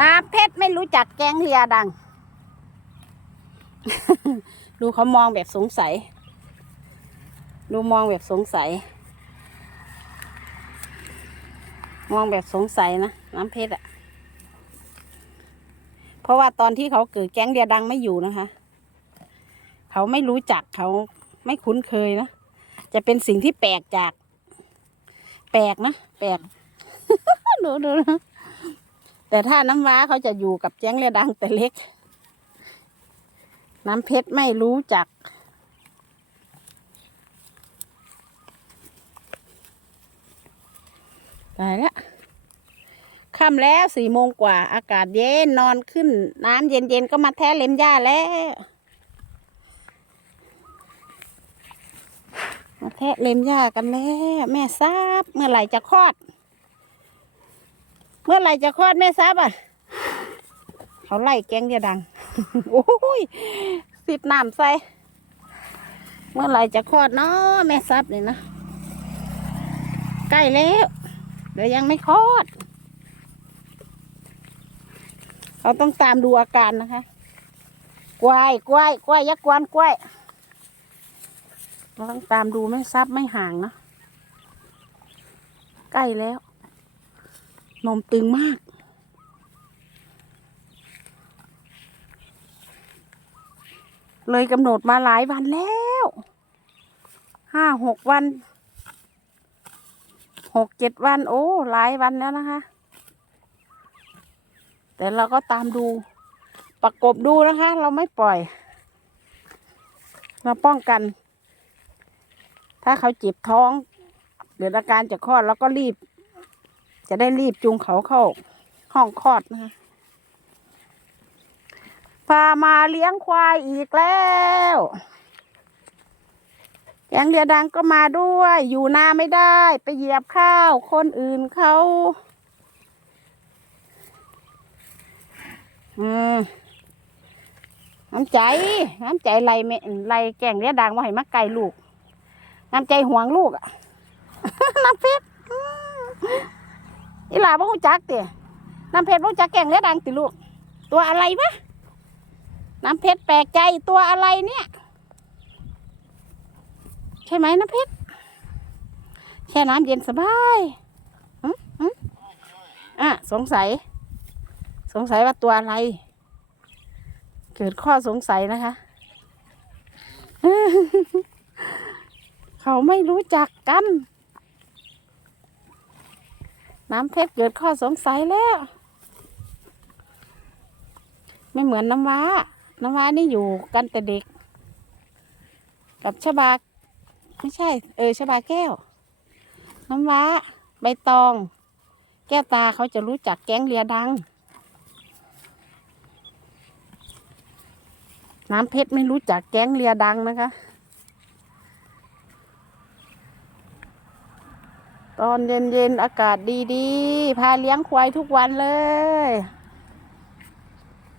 น้ำเพชรไม่รู้จักแกงเลียดัง ดูเขามองแบบสงสัย ดูมองแบบสงสัย มองแบบสงสัยนะน้ำเพชรอะเพราะว่าตอนที่เขาเกิดแก๊งเดียดังไม่อยู่นะคะ เขาไม่รู้จักเขาไม่คุ้นเคยนะ จะเป็นสิ่งที่แปลกจาก แปลกนะ แปลก ดูดูนะ แต่ถ้าน้ำว้าเขาจะอยู่กับแจ้งเรียดังแต่เล็ก น้ำเพชรไม่รู้จัก ตายแล้วค่ำแล้วสี่โมงกว่า อากาศเย็นนอนขึ้น น้ำเย็นๆก็มาแท้เล็มหญ้าแล้วมาแทะเล็มหญ้ากันแล้ว แม่ทราบเมื่อไหร่จะคลอด เมื่อไหร่จะคลอดแม่ทราบอะ เขาไล่แกงเดียดัง โอ้ยสิบน้ำใส่ เมื่อไหร่จะคลอดเนาะแม่ทราบเลยนะ ใกล้แล้วเดี๋ยวยังไม่คลอดเขาต้องตามดูอาการนะคะ กล้วยกล้วยกล้วยยักษ์กวนกล้วย เราต้องตามดูไม่ซับไม่ห่างนะ ใกล้แล้ว นมตึงมาก เลยกำหนดมาหลายวันแล้ว ห้าหกวัน หกเจ็ดวัน โอ้ หลายวันแล้วนะคะ แต่เราก็ตามดู ประกบดูนะคะ เราไม่ปล่อย เราป้องกัน ถ้าเขาเจ็บท้อง เกิดอาการจะคลอดแล้วก็รีบ จะได้รีบจูงเขาเข้าห้องคลอดนะคะพามาเลี้ยงควายอีกแล้วแกงเรียดังก็มาด้วย อยู่นาไม่ได้ ไปเหยียบข้าว คนอื่นเขาอืมน้ำใจ น้ำใจไล่แม่ไล่แกงเรียดังมาให้มาไก่ลูก น้ำใจห่วงลูกอะน้ำเพชร อีหลาบ่รู้จักเตะน้ำเพชรรู้จักแกงเลียดังติลูก ตัวอะไรวะน้ำเพชรแปลกใจตัวอะไรเนี่ย ใช่ไหมน้ำเพชรแช่น้ำเย็นสบายอืมอืมอะสงสัย สงสัยว่าตัวอะไร เกิดข้อสงสัยนะคะ เขาไม่รู้จักกัน น้ำเพชรเกิดข้อสงสัยแล้ว ไม่เหมือนน้ำว้า น้ำว้านี่อยู่กันแต่เด็ก กับชบาไม่ใช่ เออชบาแก้ว น้ำว้า ใบตอง แก้วตาเขาจะรู้จักแก๊งเลียดัง น้ำเพชรไม่รู้จักแก๊งเลียดังนะคะ ตอนเย็นๆ อากาศดีๆ พาเลี้ยงควายทุกวันเลย